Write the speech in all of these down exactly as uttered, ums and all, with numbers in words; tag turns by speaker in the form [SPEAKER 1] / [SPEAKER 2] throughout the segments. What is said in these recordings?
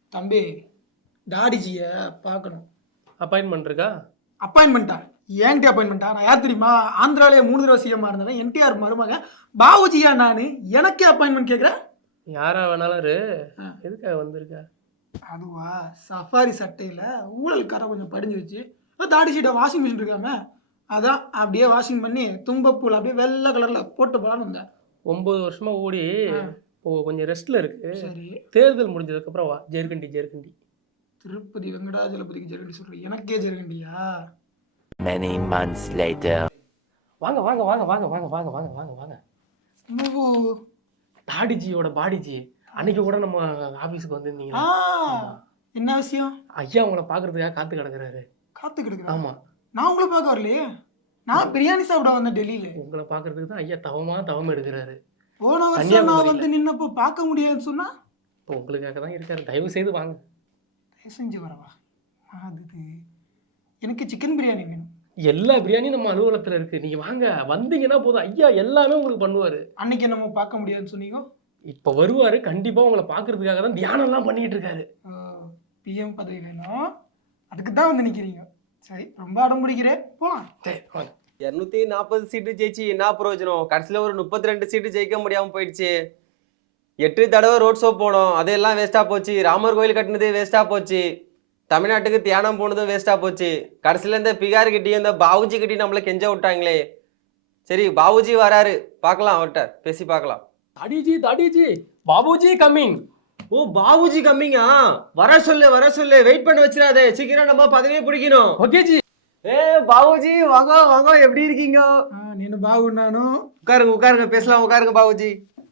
[SPEAKER 1] தம்பி டாடிஜிய பார்க்கணும்.
[SPEAKER 2] அப்பாயின்மெண்ட் இருக்கா?
[SPEAKER 1] அப்பாயின்மெண்ட்டா? என்கிட்ட அப்பாயின்மெண்ட்டா? நான் யார் தெரியுமா? ஆந்திராவிலே மூணு தடவை சிஎம்மா இருந்தேன். என்டிஆர் மருமகன் பாபுஜியா நானு. எனக்கே அப்பாயின்மெண்ட் கேட்குறேன்.
[SPEAKER 2] யாரா வேணாலும் இரு. எதுக்காக வந்திருக்க?
[SPEAKER 1] அதுவா, சஃபாரி சட்டையில் ஊழல்கார கொஞ்சம் படிஞ்சு வச்சு தாடிச்சிட்ட வாஷிங் மிஷின் இருக்காம அதான் அப்படியே வாஷிங் பண்ணி தும்பப்பூல் அப்படியே வெள்ளை கலரில் போட்டு போகலான்னு வந்தேன்.
[SPEAKER 2] ஒம்பது வருஷமா ஓடி ஓ கொஞ்சம் ரெஸ்ட்ல இருக்கு.
[SPEAKER 1] சரி,
[SPEAKER 2] தேர்தல் முடிஞ்சதுக்கப்புறம் வா. ஜெர்கண்டி ஜெர்கண்டி
[SPEAKER 1] திருப்பதி வெங்கடாஜலபதிக்கு ஜெர்கண்டி சொல்கிறேன். எனக்கே ஜெர்கண்டியா?
[SPEAKER 3] Many months later.
[SPEAKER 2] வாங்க வாங்க வாங்க வாங்க வாங்க வாங்க வாங்க வாங்க வாங்க.
[SPEAKER 1] ஓ,
[SPEAKER 2] தாடிஜியோட பாடிஜி அன்னைக்கு கூட நம்ம ஆபீஸ்க்கு வந்திருந்தீங்க.
[SPEAKER 1] என்ன விஷயம்?
[SPEAKER 2] ஐயா உங்களை பாக்குறதுக்காக காத்து கிடக்குறாரு.
[SPEAKER 1] காத்து கிடக்குறா?
[SPEAKER 2] ஆமா,
[SPEAKER 1] நான் உங்களை பார்க்க வரலையே. நான் பிரியாணி சாப்பிட வந்தேன் டெல்லியில.
[SPEAKER 2] உங்களை பாக்குறதுக்கு தான் ஐயா தவமா தவம் எடுக்கிறாரு.
[SPEAKER 1] போன வருஷம் நான் வந்து நின்னப்போ பார்க்க முடியாதுன்னு சொன்னா
[SPEAKER 2] இப்போ உங்களுக்காக தான் இருக்காரு. தயவு செய்து வாங்க.
[SPEAKER 1] தயவு செஞ்சு வரவா? அது எனக்கு சிக்கன் பிரியாணி வேணும்.
[SPEAKER 2] எல்லா பிரியாணியும் நம்ம அலுவலகத்துல இருக்கு. நீங்க வாங்க, வந்தீங்கன்னா போதும், ஐயா எல்லாமே உங்களுக்கு பண்ணுவாரு.
[SPEAKER 1] அன்னைக்கு நம்ம பார்க்க முடியாதுன்னு சொன்னீங்க.
[SPEAKER 2] இப்ப வருவாரு கண்டிப்பா. உங்களை பாக்குறதுக்காக தான் தியானம் எல்லாம் பண்ணிட்டு இருக்காரு.
[SPEAKER 1] பிஎம் பதவி வேணும், அதுக்கு தான் வந்து நிக்கிறீங்க. சரி, ரொம்ப அடம் பிடிக்கிறேன், போலாம்.
[SPEAKER 4] இருநூத்தி நாற்பது சீட்டு ஜெயிச்சு என்ன பிரயோஜனம்? கடைசியில் ஒரு முப்பத்தி ரெண்டு சீட்டு ஜெயிக்க முடியாமல் போயிடுச்சு. எட்டு தடவை ரோட் ஷோ போனோம், அதெல்லாம் வேஸ்ட்டாக போச்சு. ராமர் கோயில் கட்டினது வேஸ்ட்டாக போச்சு. தமிழ்நாட்டுக்கு தியானம் போனதும் வேஸ்ட்டாக போச்சு. கடைசியில் இந்த பிகார் கிட்டேயும் இந்த பாபுஜி கிட்டேயும் நம்மளை கெஞ்ச விட்டாங்களே. சரி, பாபுஜி வராரு, பார்க்கலாம், அவர்கிட்ட பேசி பார்க்கலாம்.
[SPEAKER 2] தாடிஜி தாடிஜி பாபுஜி கம்மிங்.
[SPEAKER 4] ஓ, பாபுஜி கம்மிங்கா? வர சொல்லு வர சொல்லு, வெயிட் பண்ண வச்சிடாதே, சீக்கிரம் நம்ம பதவியை பிடிக்கணும்.
[SPEAKER 2] Okay G.
[SPEAKER 4] ஏ பாபுஜி, வாங்க வாங்க, எப்படி இருக்கீங்க?
[SPEAKER 1] நீனு பாபு நானும்.
[SPEAKER 4] உட்காருங்க உட்காருங்க, பேசலாம், உட்காருங்க பாபுஜி.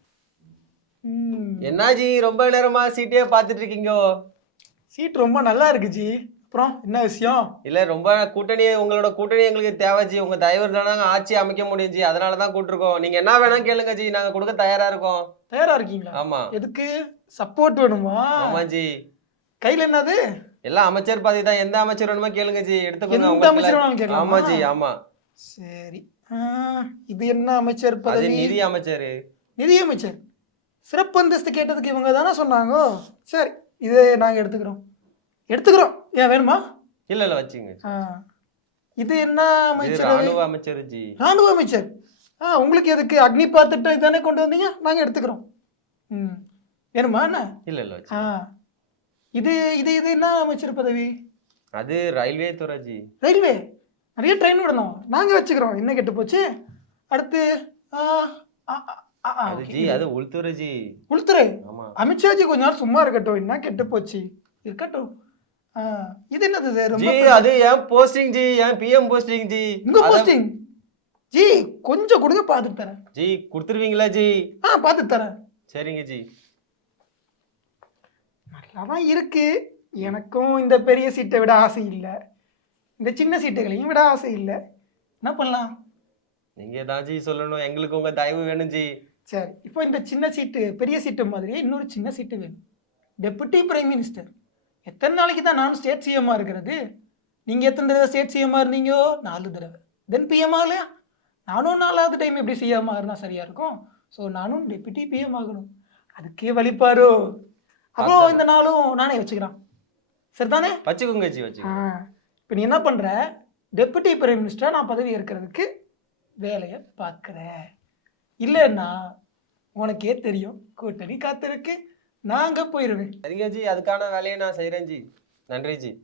[SPEAKER 4] என்னாஜி ரொம்ப நேரமா சீட்டே பார்த்துட்டு இருக்கீங்க?
[SPEAKER 1] சீட் ரொம்ப நல்லா இருக்கு ஜி. அப்புறம் என்ன விஷயம்?
[SPEAKER 4] இல்ல, ரொம்ப கூட்டணி, உங்களோட கூட்டணி எங்களுக்கு தேவை ஜி. உங்க தயவு தானே ஆட்சி அமைக்க முடியும் ஜி, அதனால தான் கூட்டிருக்கோம். நீங்க என்ன வேணும் கேளுங்க ஜி, நாங்க கொடுக்க தயாரா இருக்கோம்.
[SPEAKER 1] தயாரா இருக்கீங்களா?
[SPEAKER 4] ஆமா.
[SPEAKER 1] எதுக்கு? சப்போர்ட் வேணுமா?
[SPEAKER 4] ஆமா ஜி.
[SPEAKER 1] கையில என்னது?
[SPEAKER 4] எல்லாம் அமைச்சர் பதவி தான். எந்த அமைச்சர் வேணுமா கேளுங்க ஜி, எடுத்துக்கோங்க.
[SPEAKER 1] எந்த அமைச்சர் வேணாலும் கேட்கலாம்.
[SPEAKER 4] ஆமா ஜி, ஆமா.
[SPEAKER 1] சரி, இது என்ன அமைச்சர் பதவி?
[SPEAKER 4] நிதி அமைச்சர்.
[SPEAKER 1] நிதி அமைச்சர். சிறப்பு அந்தஸ்து கேட்டதுக்கு இவங்க தானே சொன்னாங்க. சரி, இது நாங்க எடுத்துக்கிறோம் எடுத்துக்கிறோம் ஏன் வேணுமா?
[SPEAKER 4] இல்ல இல்ல, வச்சுங்க.
[SPEAKER 1] இது என்ன அமைச்சர்?
[SPEAKER 4] ராணுவ அமைச்சர் ஜி.
[SPEAKER 1] ராணுவ அமைச்சர். ஆ, உங்களுக்கு எதுக்கு? அக்னி பாத்திட்டம் இதானே கொண்டு வந்தீங்க, நாங்க எடுத்துக்கிறோம். ம், வேணுமா என்ன?
[SPEAKER 4] இல்ல இல்ல,
[SPEAKER 1] ஆ, இது இது இது என்ன அமைச்சர் பதவி?
[SPEAKER 4] அது ரயில்வே துறை ஜி.
[SPEAKER 1] ரயில்வே. நிறைய ட்ரெயின் விடணும், நாங்க வச்சுக்கிறோம். என்ன கெட்டு போச்சு? அடுத்து
[SPEAKER 4] அது ஜி, அது உள்துறை ஜி.
[SPEAKER 1] உள்துறை.
[SPEAKER 4] ஆமா.
[SPEAKER 1] அமித்ஷாஜி கொஞ்ச நாள் சும்மா இருக்கட்டும், என்ன கெட்டு போச்சு, இருக்கட்டும். இது என்னது?
[SPEAKER 4] ஜி, அது ஏன் போஸ்டிங் ஜி, ஏன் பிஎம் போஸ்டிங் ஜி.
[SPEAKER 1] உங்க போஸ்டிங் ஜி, கொஞ்சம் கொடுங்க, பார்த்துட்டு தரேன்.
[SPEAKER 4] ஜி, கொடுத்துருவீங்களா ஜி?
[SPEAKER 1] ஆ, பார்த்துட்டு தரேன்.
[SPEAKER 4] சரிங்க ஜி.
[SPEAKER 1] நல்லாதான் இருக்கு. எனக்கும் இந்த பெரிய சீட்டை விட ஆசை இல்லை, இந்த சின்ன சீட்டுகளையும் விட ஆசை இல்லை. என்ன பண்ணலாம்?
[SPEAKER 4] நீங்க தான் ஜி சொல்லணும், எங்களுக்கு உங்க தயவு வேணும் ஜி.
[SPEAKER 1] சரி, இப்போ இந்த சின்ன சீட்டு பெரிய சீட்டு மாதிரியே இன்னொரு சின்ன சீட்டு வேணும். Deputy prime minister. எத்தனை நாளைக்கு தான் நானும் ஸ்டேட் சிஎம்மா இருக்கிறது? நீங்கள் எத்தனை தடவை ஸ்டேட் சிஎம்மா இருந்தீங்கோ? நாலு தடவை. தென் பிஎம் ஆகலையா? நானும் நாலாவது டைம் எப்படி சிஎம் ஆகுனா சரியா இருக்கும். ஸோ நானும் டெபுட்டி பிஎம் ஆகணும். அதுக்கே வலிப்பாரோ. அப்போ இந்த நாளும் நானே வச்சுக்கிறேன். சரிதானே?
[SPEAKER 4] வச்சுக்கோங்க ஜி, வச்சுக்கோங்க.
[SPEAKER 1] இப்போ நீ என்ன பண்ணுற? டெபுட்டி பிரைம் மினிஸ்டராக நான் பதவி ஏற்கிறதுக்கு வேலையை பார்க்குறேன். இல்லைன்னா உனக்கே தெரியும், கூட்டணி காத்திருக்கு, நாங்கள் போயிடுவேன்.
[SPEAKER 4] சரிங்க ஜி, அதுக்கான வேலையை நான் செய்கிறேன் ஜி. நன்றி ஜி.